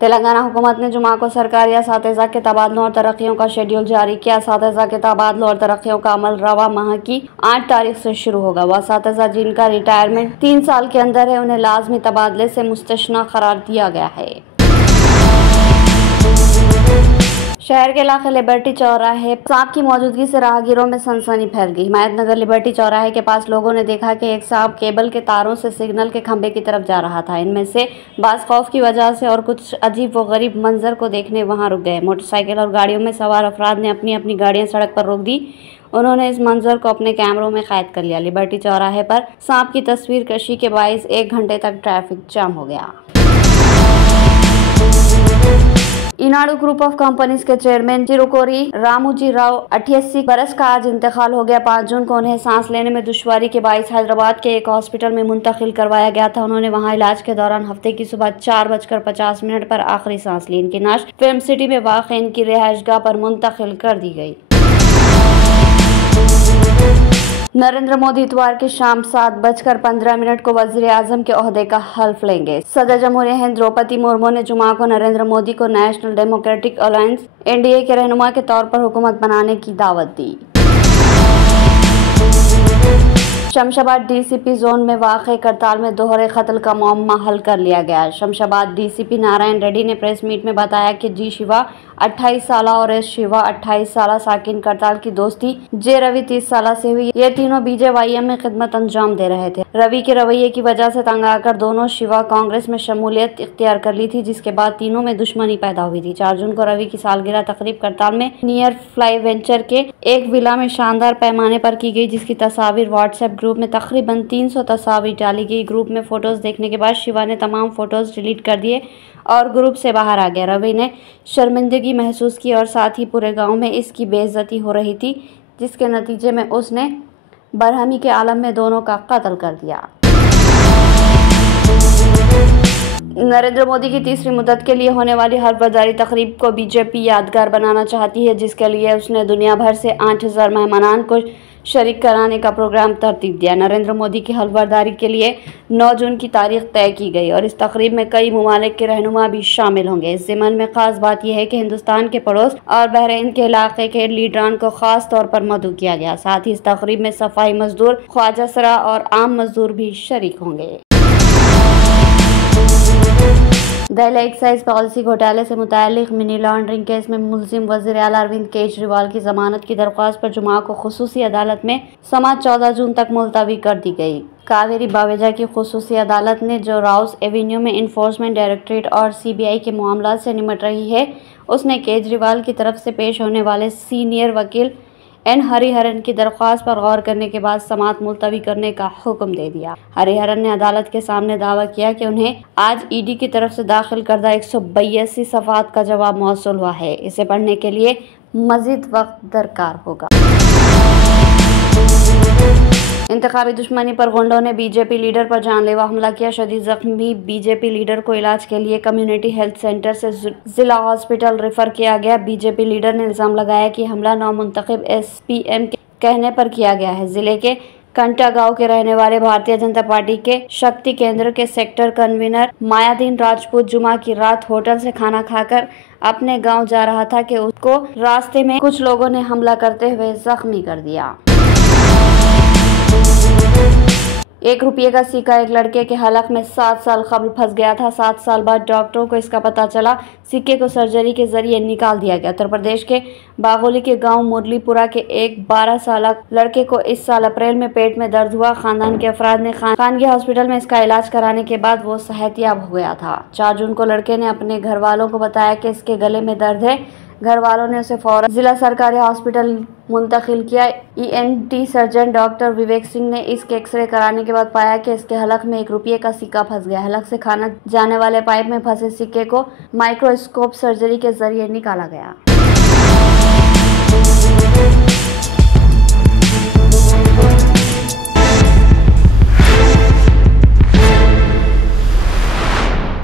तेलंगाना हुकूमत ने जुमा को सरकारी असातिज़ा के तबादलों और तरक्कियों का शेड्यूल जारी किया। असातिज़ा के तबादलों और तरक्कियों का अमल रवा माह की 8 तारीख से शुरू होगा। वह असातिज़ा जिनका रिटायरमेंट 3 साल के अंदर है, उन्हें लाजमी तबादले से मुस्तस्ना करार दिया गया है। शहर के इलाके लिबर्टी चौराहे सांप की मौजूदगी से राहगीरों में सनसनी फैल गई। हिमायतनगर लिबर्टी चौराहे के पास लोगों ने देखा कि एक सांप केबल के तारों से सिग्नल के खंभे की तरफ जा रहा था। इनमें से बाज़ खौफ की वजह से और कुछ अजीब व गरीब मंजर को देखने वहां रुक गए। मोटरसाइकिल और गाड़ियों में सवार अफराद ने अपनी अपनी गाड़ियां सड़क पर रोक दी। उन्होंने इस मंजर को अपने कैमरों में कैद कर लिया। लिबर्टी चौराहे पर सांप की तस्वीर कशी के बाइस 1 घंटे तक ट्रैफिक जाम हो गया। ईनाडू ग्रुप ऑफ कंपनीज के चेयरमैन चिरुकोरी रामूजी राव 88 बरस का आज इंतकाल हो गया। 5 जून को उन्हें सांस लेने में दुश्वारी के बाइस हैदराबाद के एक हॉस्पिटल में मुंतकिल करवाया गया था। उन्होंने वहां इलाज के दौरान हफ्ते की सुबह 4:50 पर आखिरी सांस ली। इनकी नाश फिल्म सिटी में वाक़ इनकी रिहाइशगाह पर मुंतकिल कर दी गई। नरेंद्र मोदी इतवार की शाम 7:15 को वज़ीर-ए-आज़म के ओहदे का हल्फ लेंगे। सदर जमहूरिया हिंद द्रौपदी मुर्मू ने जुमा को नरेंद्र मोदी को नेशनल डेमोक्रेटिक अलायंस (एनडीए) के रहनुमा के तौर पर हुकूमत बनाने की दावत दी। शमशाबाद डीसीपी जोन में वाक़े करताल में दोहरे कत्ल का मामला हल कर लिया गया। शमशाबाद डीसीपी नारायण रेड्डी ने प्रेस मीट में बताया कि जी शिवा 28 साल और एस शिवा 28 साल साकिन करताल की दोस्ती जे रवि 30 साल से हुई। ये तीनों बीजेवाईएम में खिदमत अंजाम दे रहे थे। रवि के रवैये की वजह से तंग आकर दोनों शिवा कांग्रेस में शमूलियत इख्तियार कर ली थी, जिसके बाद तीनों में दुश्मनी पैदा हुई थी। 4 जून को रवि की सालगिरह तकरीब करताल में नियर फ्लाई वेंचर के एक विला में शानदार पैमाने पर की गई, जिसकी तस्वीर व्हाट्सएप ग्रुप में तकरीबन 300 तस्वीर डाली गई। ग्रुप में फोटोज देखने के बाद शिवा ने तमाम फोटोज डिलीट कर दिए और ग्रुप से बाहर आ गया। रवि ने शर्मिंदगी महसूस की और साथ ही पूरे गांव में इसकी बेइज्जती हो रही थी, जिसके नतीजे में उसने बरहमी के आलम में दोनों का कत्ल कर दिया। नरेंद्र मोदी की तीसरी मुद्दत के लिए होने वाली हल्फबर्दारी तकरीब को बीजेपी यादगार बनाना चाहती है, जिसके लिए उसने दुनिया भर से 8000 मेहमानान को शरीक कराने का प्रोग्राम तरतीब दिया। नरेंद्र मोदी की हल्फबर्दारी के लिए 9 जून की तारीख तय की गई और इस तकरीब में कई ममालिक के रहनुमा भी शामिल होंगे। इस ज़िमन में खास बात यह है कि हिंदुस्तान के पड़ोस और बहरीन के इलाके के लीडरान को खास तौर पर मदऊ किया गया। साथ ही इस तकरीब में सफाई मजदूर, ख्वाजा सरा और आम मजदूर भी शरीक होंगे। दहली एक्साइज पॉलिसी घोटाले से मुताल्लिक मनी लॉन्ड्रिंग केस में मुलजिम वज़ीर आला अरविंद केजरीवाल की जमानत की दरख्वास्त पर जुमा को खुसूसी अदालत में समाअत 14 जून तक मुलतवी कर दी गई। कावेरी बावेजा की खुसूसी अदालत ने जो राउस एवेन्यू में इन्फोर्समेंट डायरेक्टरेट और सीबीआई के मामला से निमट रही है, उसने केजरीवाल की तरफ से पेश होने वाले सीनियर वकील एन हरिहरन की दरख्वास्त पर गौर करने के बाद समाअत मुलतवी करने का हुक्म दे दिया। हरिहरन ने अदालत के सामने दावा किया कि उन्हें आज ईडी की तरफ से दाखिल करदा 182 सफ़हात का जवाब मौसूल हुआ है। इसे पढ़ने के लिए मज़ीद वक्त दरकार होगा। इंतखाबी दुश्मनी पर गुंडों ने बीजेपी लीडर पर जानलेवा हमला किया। शदीद जख्मी बीजेपी लीडर को इलाज के लिए कम्युनिटी हेल्थ सेंटर से जिला हॉस्पिटल रेफर किया गया। बीजेपी लीडर ने इल्जाम लगाया कि हमला नौमुंतखब एसपीएम के कहने पर किया गया है। जिले के कंटा गांव के रहने वाले भारतीय जनता पार्टी के शक्ति केंद्र के सेक्टर कन्वीनर मायादीन राजपूत जुमा की रात होटल से खाना खाकर अपने गाँव जा रहा था कि उसको रास्ते में कुछ लोगों ने हमला करते हुए जख्मी कर दिया। 1 रुपये का सिक्का एक लड़के के हलक में 7 साल कबल फंस गया था। 7 साल बाद डॉक्टरों को इसका पता चला। सिक्के को सर्जरी के जरिए निकाल दिया गया। उत्तर प्रदेश के बागोली के गांव मुरलीपुरा के एक 12 साल लड़के को इस साल अप्रैल में पेट में दर्द हुआ। खानदान के अफराद ने खानगी हॉस्पिटल में इसका इलाज कराने के बाद वो सेहतयाब हो गया था। 4 जून को लड़के ने अपने घर वालों को बताया कि इसके गले में दर्द है। घर वालों ने उसे फौरन जिला सरकारी हॉस्पिटल मुंतकिल किया। ENT surgeon doctor Vivek Singh ने इसके एक्सरे कराने के बाद पाया कि इसके हलक में 1 रुपये का सिक्का फंस गया। हलक से खाना जाने वाले पाइप में फंसे सिक्के को माइक्रोस्कोप सर्जरी के जरिए निकाला गया।